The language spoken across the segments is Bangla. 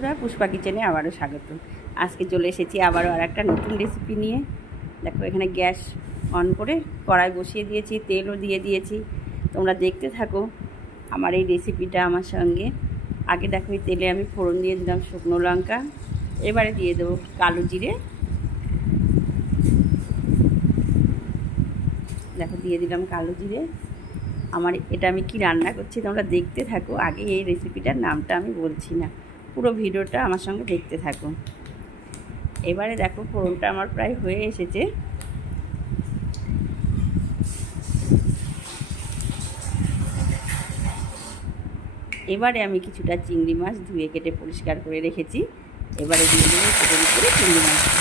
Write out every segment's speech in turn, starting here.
বন্ধুরা, পুষ্পা কিচেনে আবারও স্বাগত। আজকে চলে এসেছি আবারও আর একটা নতুন রেসিপি নিয়ে। দেখো এখানে গ্যাস অন করে কড়াই বসিয়ে দিয়েছি, তেলও দিয়ে দিয়েছি। তোমরা দেখতে থাকো আমার এই রেসিপিটা আমার সঙ্গে। আগে দেখো এই তেলে আমি ফোড়ন দিয়ে দিলাম শুকনো লঙ্কা, এবারে দিয়ে দেবো কালো জিরে। দেখো দিয়ে দিলাম কালো জিরে। এটা আমি কি রান্না করছি তোমরা দেখতে থাকো। আগে এই রেসিপিটার নামটা আমি বলছি না, পুরো ভিডিওটা আমার সঙ্গে দেখতে থাকো। এবারে দেখো ফোড়নটা আমার প্রায় হয়ে এসেছে। এবারে আমি কিছুটা চিংড়ি মাছ ধুয়ে কেটে পরিষ্কার করে রেখেছি। এবারে দিয়ে দেবো ফোড়ন করে চিংড়ি মাছটা।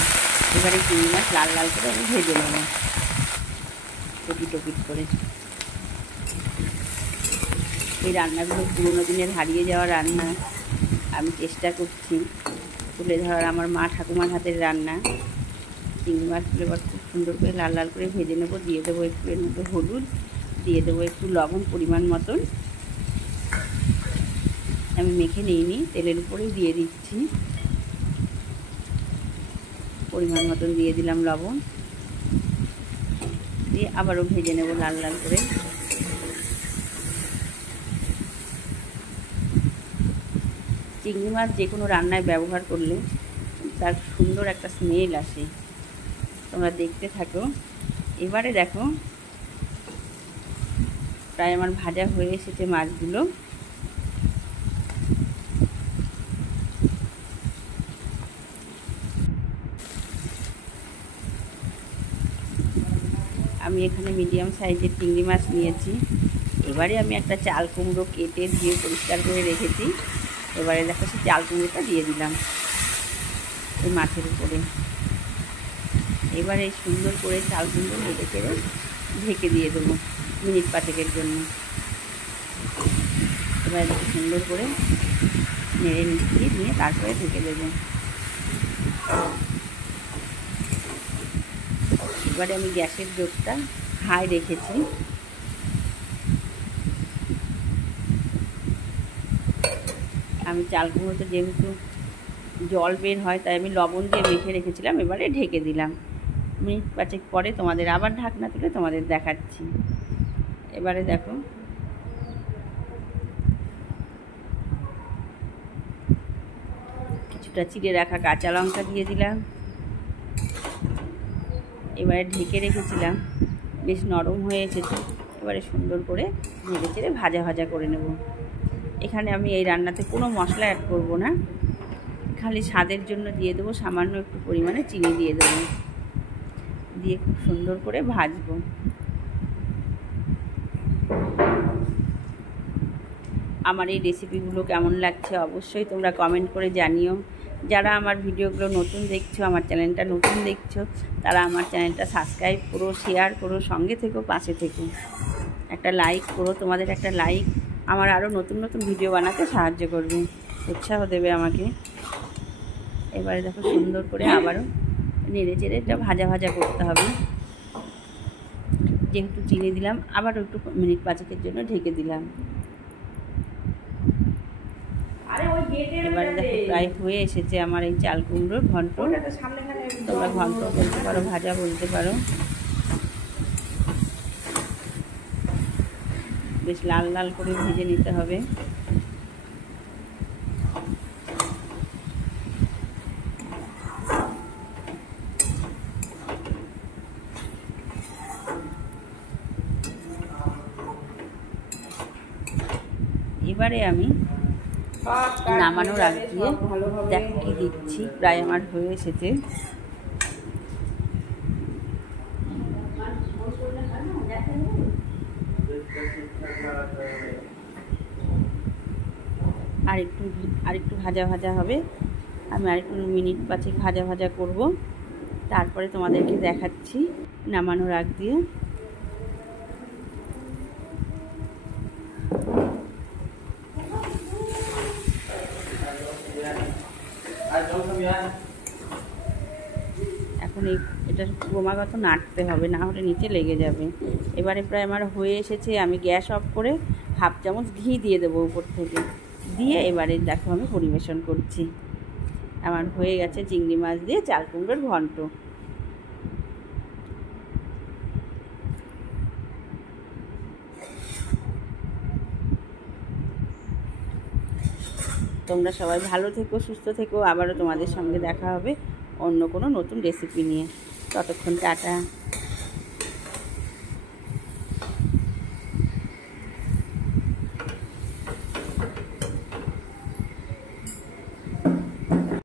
এবারে চিংড়ি মাছ লাল লাল করে আমি ভেজে নেব, টপিট করে। এই রান্নাগুলো পুরোনো দিনের হারিয়ে যাওয়া রান্না, আমি চেষ্টা করছি তুলে ধরার আমার মা ঠাকুমার হাতের রান্না। চিংড়ি মাছগুলো এবার খুব সুন্দর করে লাল লাল করে ভেজে নেব। দিয়ে দেবো একটু এর মধ্যে হলুদ, দিয়ে দেবো একটু লবণ পরিমাণ মতন। আমি মেখে নিইনি, তেলের উপরেই দিয়ে দিচ্ছি। পরিমাণ মতন দিয়ে দিলাম লবণ, দিয়ে আবারও ভেজে নেব লাল লাল করে। চিংড়ি মাছ যে কোনো রান্নায় ব্যবহার করলে তার সুন্দর একটা স্মেল আসে। তোমরা দেখতে থাকো। এবারে দেখো প্রায় আমার ভাজা হয়ে এসেছে মাছগুলো। আমি এখানে মিডিয়াম সাইজের চিংড়ি মাছ নিয়েছি। এবারে আমি একটা চাল কুমড়ো কেটে ধুয়ে পরিষ্কার করে রেখেছি। এবারে দেখো সেই চাল কুমড়োটা দিয়ে দিলাম এই মাছের উপরে। এবারে সুন্দর করে চাল কুমড়ো নেড়ে চেড়ে ঢেকে দিয়ে দেবো মিনিট 5-এর জন্য। এবারে দেখো সুন্দর করে নেড়ে মিশিয়ে দিয়ে তারপরে ঢেকে দেবো। এবারে আমি গ্যাসের জোরটা হাই রেখেছি। আমি চাল কুমড়োতে যেহেতু জল বের হয় তাই আমি লবণ দিয়ে মেখে রেখেছিলাম। এবারে ঢেকে দিলাম। মিনিট 5 পরে তোমাদের আবার ঢাকনা তুলে তোমাদের দেখাচ্ছি। এবারে দেখো কিছুটা চিড়ে রাখা কাঁচা লঙ্কা দিয়ে দিলাম। এবারে ঢেকে রেখেছিলাম, বেশ নরম হয়ে এসেছে। এবারে সুন্দর করে নেড়ে চেড়ে ভাজা ভাজা করে নেব। এখানে আমি এই রান্নাতে কোনো মশলা অ্যাড করব না, খালি স্বাদের জন্য দিয়ে দেবো সামান্য একটু পরিমাণে চিনি দিয়ে দেবো, দিয়ে খুব সুন্দর করে ভাজবো। আমার এই রেসিপিগুলো কেমন লাগছে অবশ্যই তোমরা কমেন্ট করে জানিও। যারা আমার ভিডিওগুলো নতুন দেখছো, আমার চ্যানেলটা নতুন দেখছো, তারা আমার চ্যানেলটা সাবস্ক্রাইব করো, শেয়ার করো, সঙ্গে থেকো, পাশে থেকো। একটা লাইক করো, তোমাদের একটা লাইক আমার আরও নতুন নতুন ভিডিও বানাতে সাহায্য করবে, উৎসাহ দেবে আমাকে। এবারে দেখো সুন্দর করে আবারও নেড়ে চেড়ে এটা ভাজা ভাজা করতে হবে। যেহেতু চিনি দিলাম, আবারও একটু মিনিট 5-এর জন্য ঢেকে দিলাম। এবারে দেখো প্রায় হয়ে এসেছে আমার এই চাল কুমড়োর ঘন্ট। তোমরা ঘন্ট বলতে পারো, ভাজা বলতে পারো। বেশ লাল লাল করে ভেজে নিতে হবে। এবারে আমি নামানোর আগ দিয়ে দেখো কি দিচ্ছি, প্রায় আমার হয়ে এসেছে। আরেকটু ভাজা ভাজা হবে। আমি আরেকটু মিনিট 5 ভাজা ভাজা করব, তারপরে তোমাদেরকে দেখাচ্ছি নামানোর আগ দিয়ে। এখন এটা ক্রমাগত নাড়তে হবে, না হলে নিচে লেগে যাবে। এবারে প্রায় আমার হয়ে এসেছে। আমি গ্যাস অফ করে 1/2 চামচ ঘি দিয়ে দেবো উপর থেকে। দিয়ে এবারে দেখো আমি পরিবেশন করছি। আমার হয়ে গেছে চিংড়ি মাছ দিয়ে চাল কুমড়োর ঘন্ট। তোমরা সবাই ভালো থেকো, সুস্থ থেকো। আবারও তোমাদের সঙ্গে দেখা হবে অন্য কোনো নতুন রেসিপি নিয়ে। ততক্ষণ টাটা।